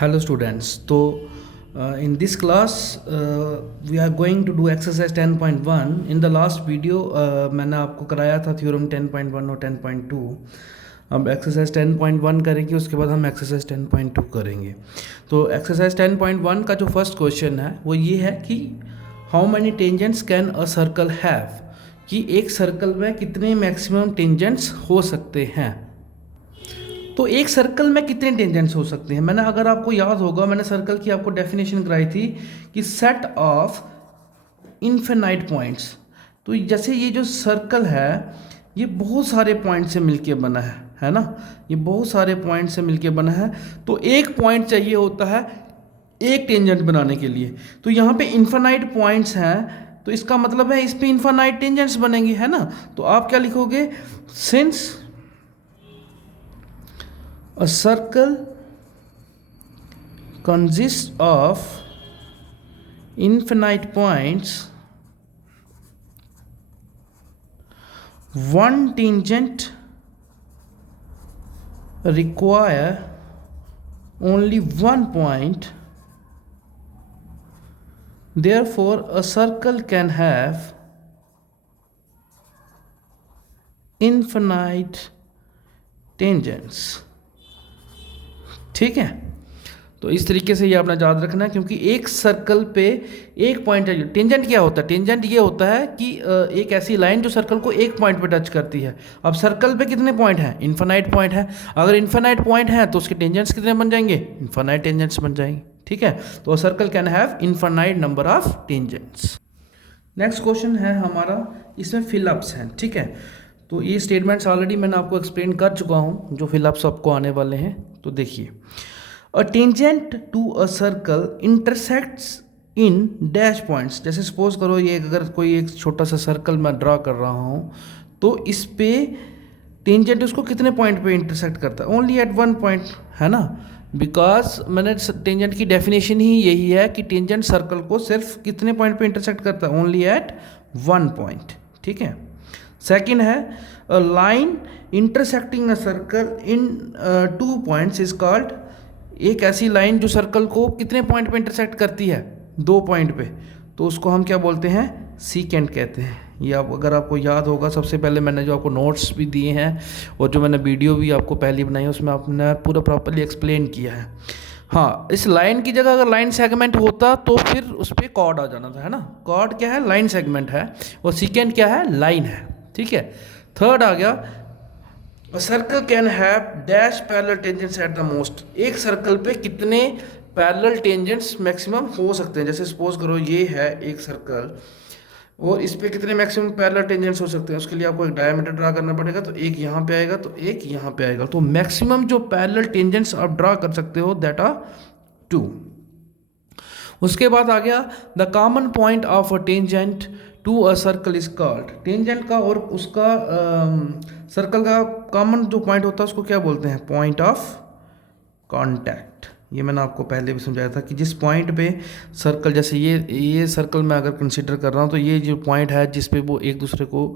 Hello students. In this class we are going to do exercise 10.1. In the last video मैंने आपको कराया था theorem 10.1 और 10.2. अब एक्सरसाइज 10.1 करेंगे, उसके बाद हम एक्सरसाइज 10.2 करेंगे. तो एक्सरसाइज 10.1 का जो फर्स्ट क्वेश्चन है वो ये है कि how many tangents can a circle have, कि एक सर्कल में कितने मैक्सिमम टेंजेंट्स हो सकते हैं. तो एक सर्कल में कितने टेंजेंट्स हो सकते हैं. मैंने, अगर आपको याद होगा, मैंने सर्कल की आपको डेफिनेशन कराई थी कि सेट ऑफ इन्फिनाइट पॉइंट्स. तो जैसे ये जो सर्कल है ये बहुत सारे पॉइंट से मिलके बना है ना. ये बहुत सारे पॉइंट से मिलके बना है. तो एक पॉइंट चाहिए होता है एक टेंजेंट बनाने के लिए. तो यहाँ पे इन्फिनाइट पॉइंट्स हैं, तो इसका मतलब है इस पे इन्फिनाइट टेंजेंट्स बनेंगे, है ना. तो आप क्या लिखोगे, since a circle consists of infinite points, one tangent require only one point, therefore a circle can have infinite tangents. ठीक है. तो इस तरीके से ये आपने याद रखना है, क्योंकि एक सर्कल पे एक पॉइंट है. टेंजेंट क्या होता है, टेंजेंट ये होता है कि एक ऐसी लाइन जो सर्कल को एक पॉइंट पे टच करती है. अब सर्कल पे कितने पॉइंट हैं, इन्फिनाइट पॉइंट है. अगर इन्फिनाइट पॉइंट है तो उसके टेंजेंट्स कितने बन जाएंगे, इन्फिनाइट टेंजेंट्स बन जाएंगे. ठीक है. तो circle can have infinite number of tangents. Next question है हमारा, इसमें फिलअप्स हैं. ठीक है. तो ये स्टेटमेंट्स ऑलरेडी मैंने आपको एक्सप्लेन कर चुका हूँ, जो फिलअप्स आपको आने वाले हैं. तो देखिए, a tangent to a circle intersects in dash points. जैसे सपोज करो ये अगर कोई एक छोटा सा सर्कल मैं ड्रा कर रहा हूँ, तो इस पे टेंजेंट उसको कितने पॉइंट पे इंटरसेक्ट करता है, ओनली एट वन पॉइंट, है ना. बिकॉज मैंने टेंजेंट की डेफिनेशन ही यही है कि टेंजेंट सर्कल को सिर्फ कितने पॉइंट पे इंटरसेक्ट करता है, ओनली एट वन पॉइंट. ठीक है. सेकेंड है, a line intersecting a circle in two points is called. एक ऐसी लाइन जो सर्कल को कितने पॉइंट पे इंटरसेक्ट करती है, दो पॉइंट पे, तो उसको हम क्या बोलते हैं, सीकेंट कहते हैं. ये आप, अगर आपको याद होगा, सबसे पहले मैंने जो आपको नोट्स भी दिए हैं और जो मैंने वीडियो भी आपको पहली बनाई है उसमें आपने पूरा प्रॉपरली एक्सप्लेन किया है. हाँ, इस लाइन की जगह अगर लाइन सेगमेंट होता तो फिर उस पर कॉर्ड आ जाना था, है ना. कॉर्ड क्या है, लाइन सेगमेंट है, और सीकेंट क्या है, लाइन है. ठीक है. थर्ड आ गया, a circle can have dash parallel tangents at the most. एक सर्कल पे कितने पैरेलल टेंजेंट्स मैक्सिमम हो सकते हैं. जैसे सपोज करो ये है एक सर्कल और इस पे कितने मैक्सिमम पैरेलल टेंजेंट्स हो सकते हैं. उसके लिए आपको एक डायमीटर ड्रा करना पड़ेगा. तो एक यहाँ पे आएगा तो एक यहाँ पे आएगा. तो मैक्सिमम जो पैरेलल टेंजेंट्स आप ड्रा कर सकते हो दैट आर 2. उसके बाद आ गया, the common point of a tangent to a circle is called. Tangent का और उसका सर्कल का कॉमन जो पॉइंट होता है उसको क्या बोलते हैं, पॉइंट ऑफ कांटेक्ट. ये मैंने आपको पहले भी समझाया था कि जिस पॉइंट पे सर्कल, जैसे ये सर्कल मैं अगर कंसीडर कर रहा हूँ, तो ये जो पॉइंट है जिस पे वो एक दूसरे को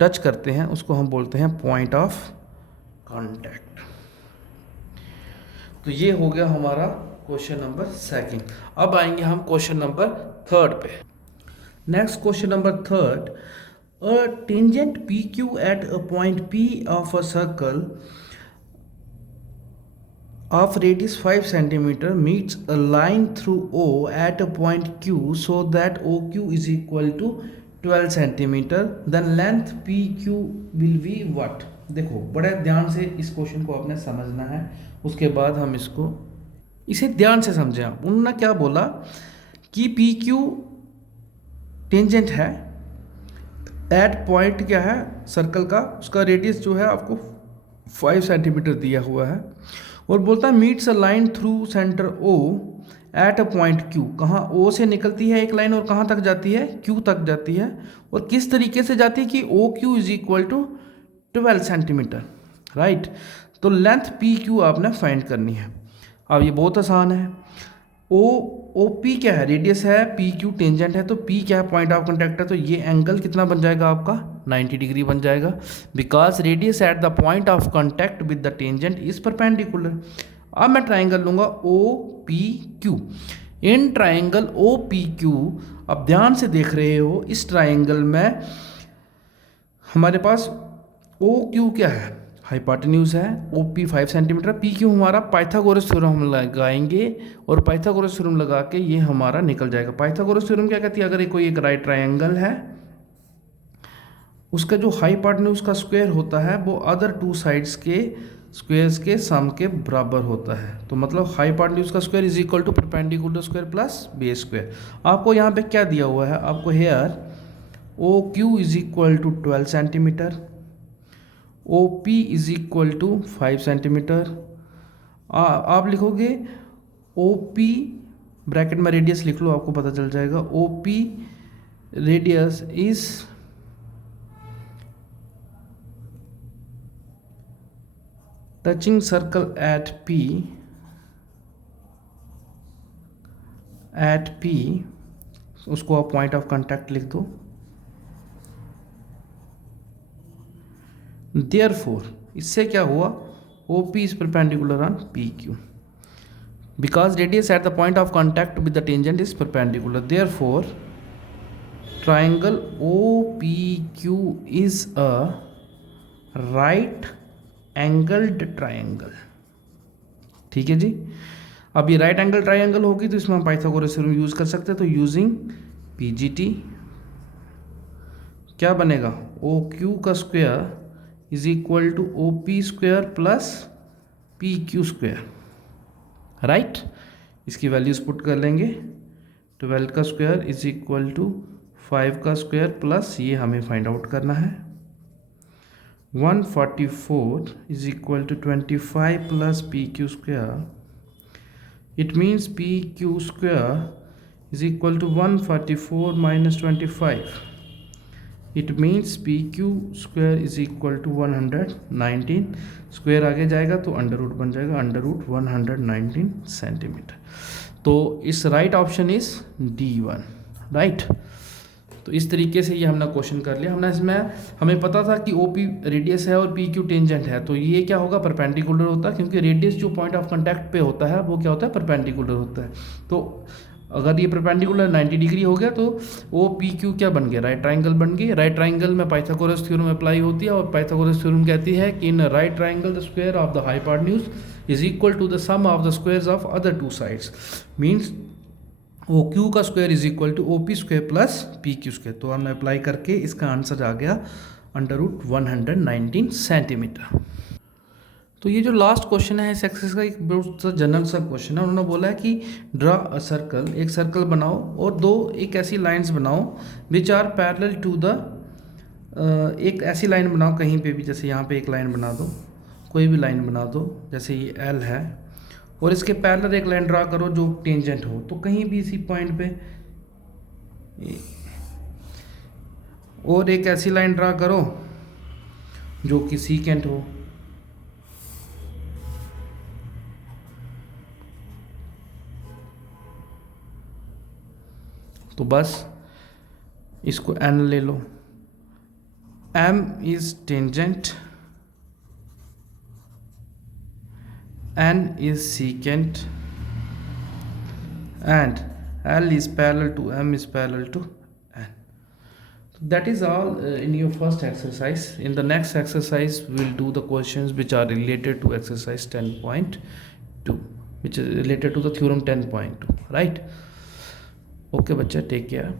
टच करते हैं उसको हम बोलते हैं पॉइंट ऑफ कांटेक्ट. तो ये हो गया हमारा क्वेश्चन नंबर सेकंड. अब आएंगे हम क्वेश्चन नंबर थर्ड पे. Next question number third, a tangent P Q at a point P of a circle of radius 5 centimeter meets a line through O at a point Q so that OQ is equal to 12 centimeter. Then length PQ will be what. देखो, बड़े ध्यान से इस question को आपने समझना है, उसके बाद हम इसे ध्यान से समझें. आप उन्होंने क्या बोला कि PQ टेंजेंट है एट पॉइंट क्या है सर्कल का, उसका रेडियस जो है आपको 5 सेंटीमीटर दिया हुआ है, और बोलता है meets a line through centre O at a point Q. कहाँ O से निकलती है एक लाइन और कहाँ तक जाती है, Q तक जाती है. और किस तरीके से जाती है कि OQ is equal to 12 centimeter, right. तो लेंथ PQ आपने फाइंड करनी है. अब ये बहुत आसान है. OP क्या है, रेडियस है, PQ टेंजेंट है, तो P क्या है, पॉइंट ऑफ कांटेक्ट है. तो ये एंगल कितना बन जाएगा आपका, 90 डिग्री बन जाएगा, because radius at the point of contact with the tangent is perpendicular. अब मैं ट्राइंगल लूँगा O P Q. In triangle O P Q, अब ध्यान से देख रहे हो इस ट्राइंगल में हमारे पास ओ क्यू क्या है, हाइपोटेन्यूज है, O P 5 centimeter, P Q हमारा पाइथागोरस थ्योरम हम लगाएंगे और पाइथागोरस थ्योरम लगा के ये हमारा निकल जाएगा। पाइथागोरस थ्योरम क्या कहती है, अगर कोई एक राइट ट्राइंगल है उसका जो हाइपोटेन्यूज का स्क्वायर होता है वो अदर टू साइड्स के स्क्वायर्स के सम के बराबर होता है। तो मतलब हाइपोटेन्यूज का square is equal to perpendicular square plus base square. आपको यहाँ पे क्या दिया हुआ है, आपको here O Q is equal to 12 centimeter, O P is equal to 5 centimeter. आप लिखोगे ओ पी, ब्रैकेट में रेडियस लिख लो, आपको पता चल जाएगा। O P radius is touching circle at P, उसको आप पॉइंट ऑफ कांटेक्ट लिख दो। Therefore, इससे क्या हुआ, OP is perpendicular on PQ because radius at the point of contact with the tangent is perpendicular. Therefore, triangle OPQ is a right angled triangle. ठीक है जी। अब ये राइट एंगल ट्राइंगल होगी तो इसमें हम पाइथागोरस थ्योरम यूज कर सकते हैं। तो यूजिंग PGT क्या बनेगा, OQ का square is equal to O P square plus P Q square, right. इसकी वैल्यूज पुट कर लेंगे, 12 का स्क्वायर इज इक्वल टू 5 का स्क्वायर प्लस ये हमें फाइंड आउट करना है 144 is equal to 25 plus P Q square. It means P Q square is equal to 144 minus 25। It means P Q square is equal to 119, square आगे जाएगा तो under root बन जाएगा, under root 119 centimetre. तो इस right option is D1, right. तो इस तरीके से ये हमने क्वेश्चन कर लिया। हमने इसमें हमें पता था कि OP रेडियस है और PQ टेंजेंट है, तो ये क्या होगा, परपेंडिकुलर होता है, क्योंकि रेडियस जो पॉइंट ऑफ कांटेक्ट पे होता है वो क्या होता है, परपेंडिकुलर होता है। तो अगर ये परपेंडिकुलर 90 डिग्री हो गया तो OPQ क्या बन गया, राइट ट्राइंगल बन गई। राइट ट्राइंगल में पाइथागोरस थ्योरम अप्लाई होती है और पाइथागोरस थ्योरम कहती है कि in right triangle the square of the hypotenuse is equal to the sum of the squares of other two sides. Means OQ का square is equal to OP square plus PQ square. तो हमने apply करके इसका answer आ गया under root 119 centimetre. तो ये जो last question है इस एक्सरसाइज का, एक बहुत सा जनरल सा क्वेश्चन है। उन्होंने बोला है कि ड्रा अ सर्कल, एक सर्कल बनाओ और दो एक ऐसी लाइंस बनाओ which are parallel to the, एक ऐसी लाइन बनाओ कहीं पे भी, जैसे यहाँ पे एक लाइन बना दो, कोई भी लाइन बना दो, जैसे ये L है, और इसके पैरेलल एक लाइन ड्रा करो जो टेंजेंट हो, तो कहीं भी इसी पॉइंट पे, और एक ऐसी लाइन ड्रा करो जो कि सीकेंट हो। तो बस इसको N ले लो, M is tangent, N is secant, and L is parallel to M is parallel to N. So that is all in your first exercise. In the next exercise, we will do the questions which are related to exercise 10.2, which is related to the theorem 10.2, right? Okay, bachcha, take care.